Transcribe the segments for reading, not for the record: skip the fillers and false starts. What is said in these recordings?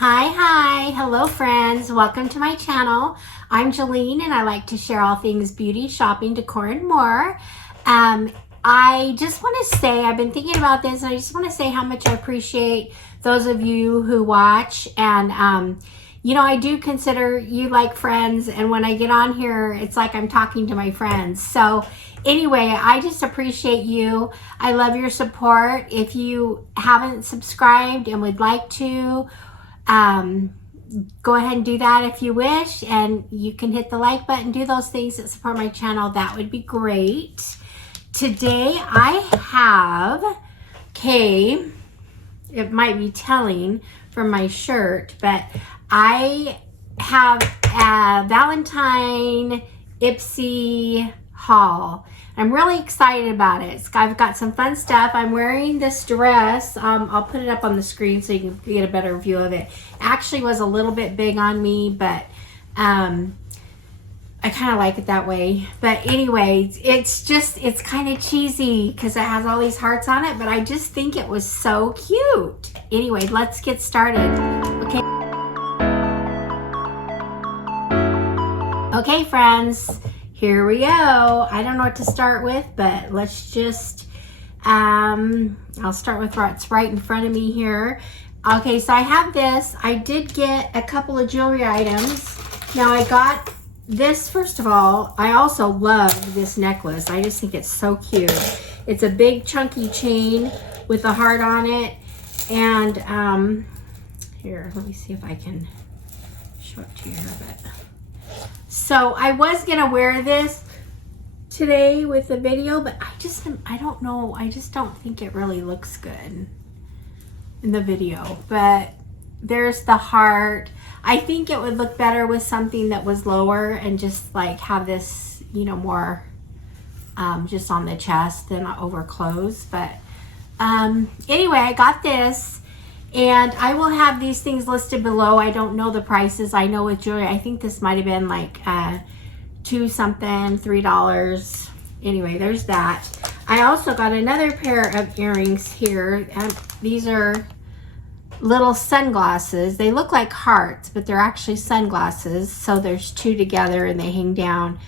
Hi, hello friends, welcome to my channel. I'm Jolene and I like to share all things beauty, shopping, decor, and more. I just want to say, I've been thinking about this and I just want to say how much I appreciate those of you who watch, and you know, I do consider you like friends, and when I get on here it's like I'm talking to my friends. So anyway, I just appreciate you. I love your support. If you haven't subscribed and would like to, go ahead and do that if you wish, and you can hit the like button, do those things that support my channel. That would be great. Today I have, okay, it might be telling from my shirt, but I have a Valentine Ipsy haul. I'm really excited about it. I've got some fun stuff. I'm wearing this dress. I'll put it up on the screen so you can get a better view of it. Actually was a little bit big on me, but I kind of like it that way. But anyway, it's kind of cheesy because it has all these hearts on it, but I just think it was so cute. Anyway, let's get started. Okay, friends. Here we go. I don't know what to start with, but let's just, I'll start with what's right in front of me here. Okay, so I have this. I did get a couple of jewelry items. Now I got this, first of all. I also love this necklace. I just think it's so cute. It's a big chunky chain with a heart on it. And here, let me see if I can show it to you here a bit. So I was gonna wear this today with the video, but I don't know, I just don't think it really looks good in the video. But there's the heart. I think it would look better with something that was lower and just like have this, you know, more just on the chest than over clothes. But anyway, I got this. And I will have these things listed below. I don't know the prices. I know with jewelry, I think this might have been like $2 something, $3. Anyway, there's that. I also got another pair of earrings here. These are little sunglasses. They look like hearts, but they're actually sunglasses. So there's two together and they hang down.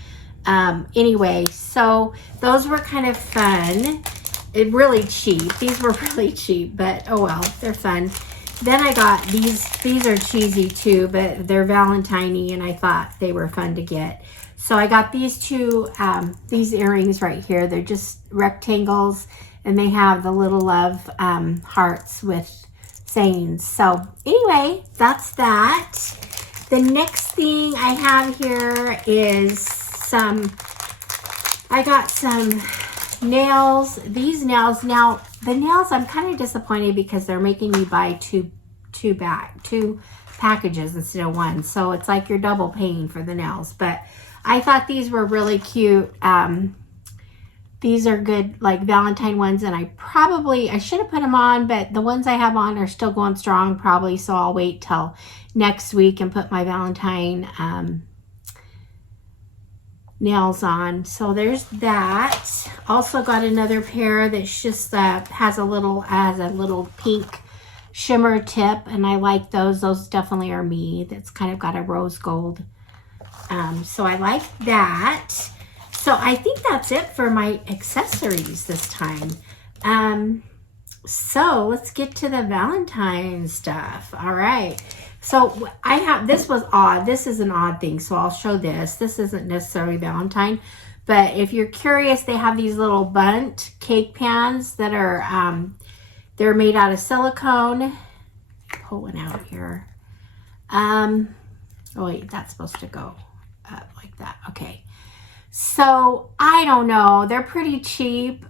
Anyway, so those were kind of fun. Really cheap. These were really cheap, but oh well, they're fun. Then I got these. These are cheesy too, but they're Valentine-y, and I thought they were fun to get. So I got these two, these earrings right here. They're just rectangles, and they have the little love hearts with sayings. So anyway, that's that. The next thing I have here is I got some nails. These nails, now the nails, I'm kind of disappointed because they're making me buy two packages instead of one, so it's like you're double paying for the nails. But I thought these were really cute. These are good, like Valentine ones, and I should have put them on, but the ones I have on are still going strong probably, so I'll wait till next week and put my Valentine nails on. So there's that. Also got another pair that's just has a little pink shimmer tip, and I like those. Those definitely are me. That's kind of got a rose gold. So I like that. So I think that's it for my accessories this time. So let's get to the Valentine stuff. All right. So I have, this was odd. This is an odd thing, so I'll show this. This isn't necessarily Valentine, but if you're curious, they have these little bundt cake pans that are, they're made out of silicone. Pull one out here. Oh wait, that's supposed to go up like that. Okay. So I don't know. They're pretty cheap.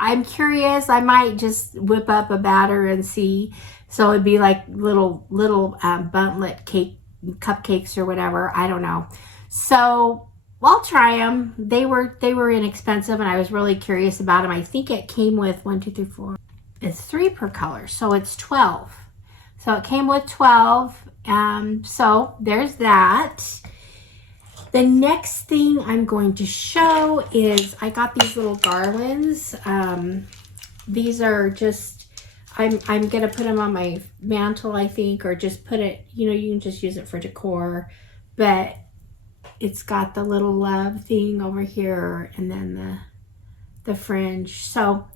I'm curious. I might just whip up a batter and see. So it'd be like little buntlet cake, cupcakes or whatever. I don't know. So I'll try them. They were inexpensive, and I was really curious about them. I think it came with 1, 2, 3, 4. It's 3 per color, so it's 12. So it came with 12. So there's that. The next thing I'm going to show is I got these little garlands. These are just I'm gonna put them on my mantle, I think, or just put it, you know, you can just use it for decor, but it's got the little love thing over here and then the fringe. So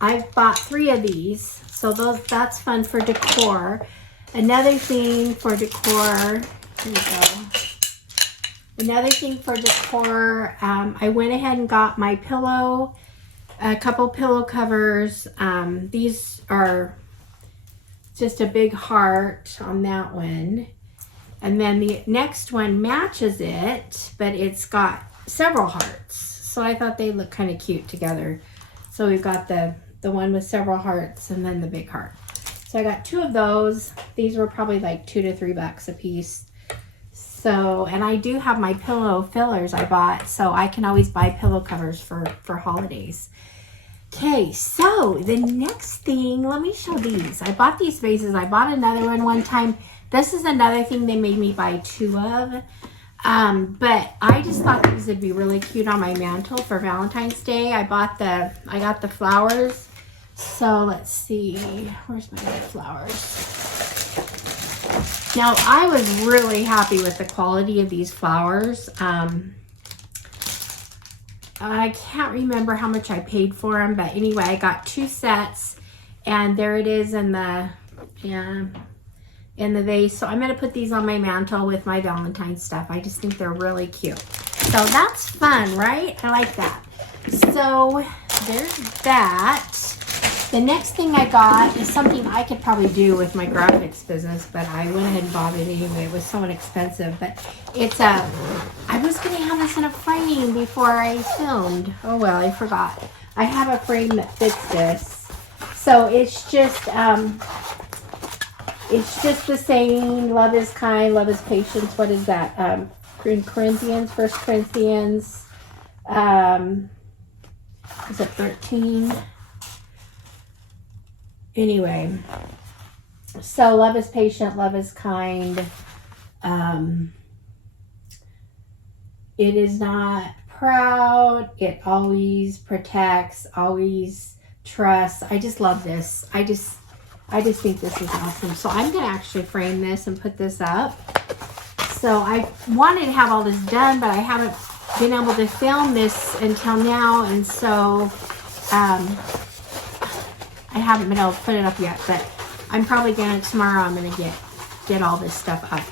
I've bought 3 of these, so that's fun for decor. Another thing for decor, here we go. Another thing for decor, I went ahead and got my pillow, a couple pillow covers. These are just a big heart on that one. And then the next one matches it, but it's got several hearts. So I thought they look kind of cute together. So we've got the one with several hearts and then the big heart. So I got 2 of those. These were probably like $2 to $3 a piece. So, and I do have my pillow fillers I bought, so I can always buy pillow covers for holidays. Okay, so the next thing, let me show these. I bought these vases. I bought another one time. This is another thing they made me buy 2 of. But I just thought these would be really cute on my mantle for Valentine's Day. I got the flowers. So let's see, where's my flowers? Now I was really happy with the quality of these flowers. I can't remember how much I paid for them, but anyway, I got 2 sets, and there it is in the vase. So I'm going to put these on my mantle with my Valentine stuff. I just think they're really cute. So that's fun, right? I like that. So there's that. The next thing I got is something I could probably do with my graphics business, but I went ahead and bought it anyway. It was so inexpensive, but it's I was going to have this in a frame before I filmed. Oh well, I forgot. I have a frame that fits this. So it's just the saying, love is kind, love is patience. What is that? In Corinthians, 1 Corinthians, is it 13? Anyway, so love is patient, love is kind. It is not proud. It always protects, always trusts. I just love this. I just think this is awesome. So I'm going to actually frame this and put this up. So I wanted to have all this done, but I haven't been able to film this until now. And so, I haven't been able to put it up yet, but I'm probably tomorrow I'm going to get all this stuff up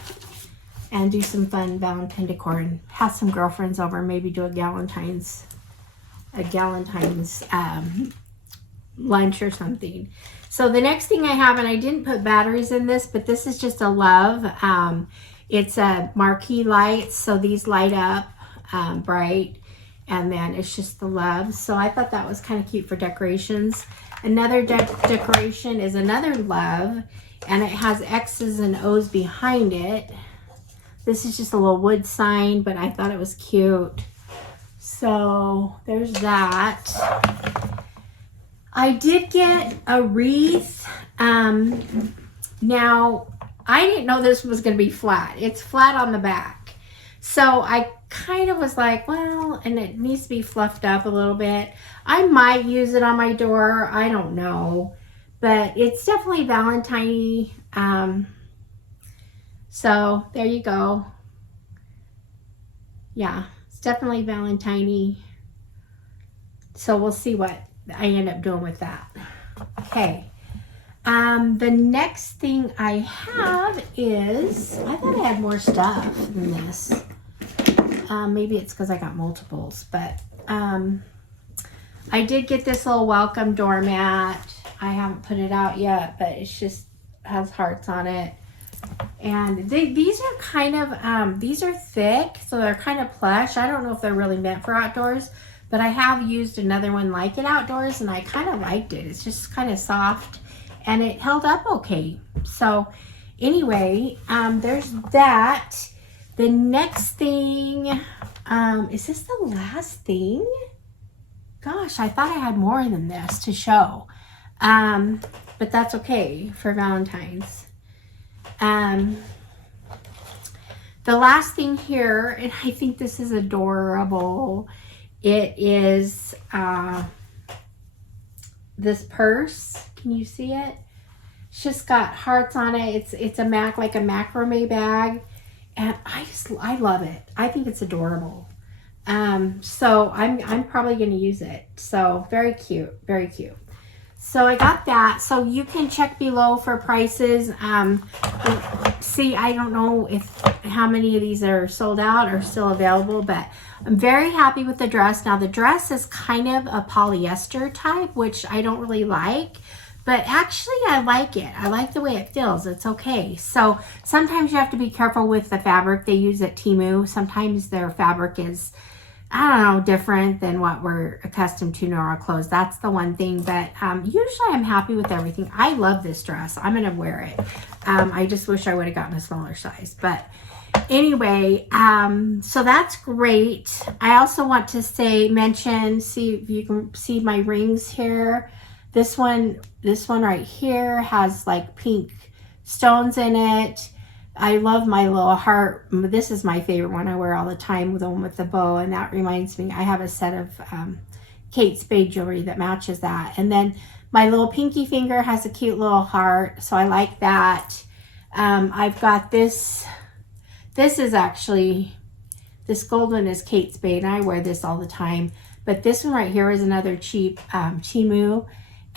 and do some fun Valentine decor and have some girlfriends over, maybe do a Galentine's lunch or something. So the next thing I have, and I didn't put batteries in this, but this is just a love. It's a marquee light, so these light up bright, and then it's just the love. So I thought that was kind of cute for decorations. Another decoration is another love, and it has X's and O's behind it. This is just a little wood sign, but I thought it was cute. So there's that. I did get a wreath. Now, I didn't know this was going to be flat. It's flat on the back. So I kind of was like, well, and it needs to be fluffed up a little bit. I might use it on my door. I don't know. But it's definitely Valentine-y. So there you go. Yeah, it's definitely Valentine-y. So we'll see what I end up doing with that. Okay. The next thing I have is, I thought I had more stuff than this. Maybe it's because I got multiples, but I did get this little welcome doormat. I haven't put it out yet, but it's just has hearts on it. And these are kind of, these are thick, so they're kind of plush. I don't know if they're really meant for outdoors, but I have used another one like it outdoors, and I kind of liked it. It's just kind of soft, and it held up okay. So anyway, there's that. The next thing, is this the last thing? Gosh, I thought I had more than this to show. But that's okay for Valentine's. The last thing here, and I think this is adorable. It is this purse. Can you see it? It's just got hearts on it. It's a like a macrame bag. And I love it. I think it's adorable. So I'm probably going to use it. So very cute, very cute. So I got that. So you can check below for prices. See, I don't know how many of these are sold out or still available, but I'm very happy with the dress. Now the dress is kind of a polyester type, which I don't really like. But actually, I like it. I like the way it feels. It's okay. So sometimes you have to be careful with the fabric they use at Temu. Sometimes their fabric is, I don't know, different than what we're accustomed to in our clothes. That's the one thing. But usually I'm happy with everything. I love this dress. I'm going to wear it. I just wish I would have gotten a smaller size. But anyway, so that's great. I also want to mention, see if you can see my rings here. This one right here has like pink stones in it. I love my little heart. This is my favorite one. I wear all the time, the one with the bow, and that reminds me, I have a set of Kate Spade jewelry that matches that. And then my little pinky finger has a cute little heart, so I like that. I've got this. This is actually, this gold one is Kate Spade, and I wear this all the time. But this one right here is another cheap Temu.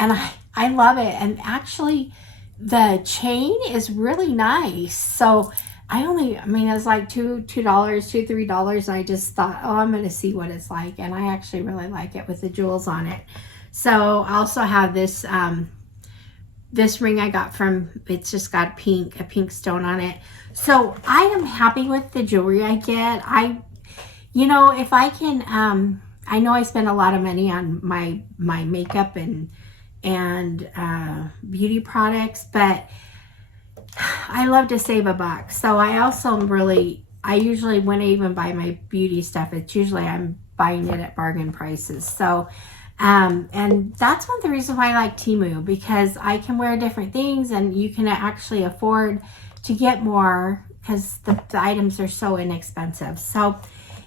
And I love it. And actually, the chain is really nice. So I mean, it's like $3, and I just thought, oh, I'm going to see what it's like. And I actually really like it with the jewels on it. So I also have this, this ring I got from, it's just got a pink stone on it. So I am happy with the jewelry I get. You know, if I can, I know I spend a lot of money on my makeup and beauty products, but I love to save a buck. So I also I usually, when I even buy my beauty stuff, it's usually I'm buying it at bargain prices. So and that's one of the reasons why I like Temu, because I can wear different things and you can actually afford to get more because the items are so inexpensive. So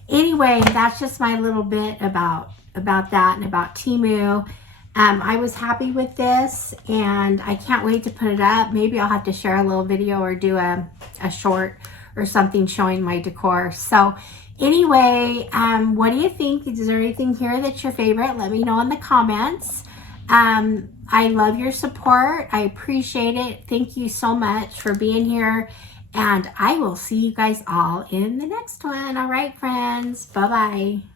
anyway, that's just my little bit about that and about Temu. I was happy with this, and I can't wait to put it up. Maybe I'll have to share a little video or do a short or something showing my decor. So anyway, what do you think? Is there anything here that's your favorite? Let me know in the comments. I love your support. I appreciate it. Thank you so much for being here, and I will see you guys all in the next one. All right, friends. Bye-bye.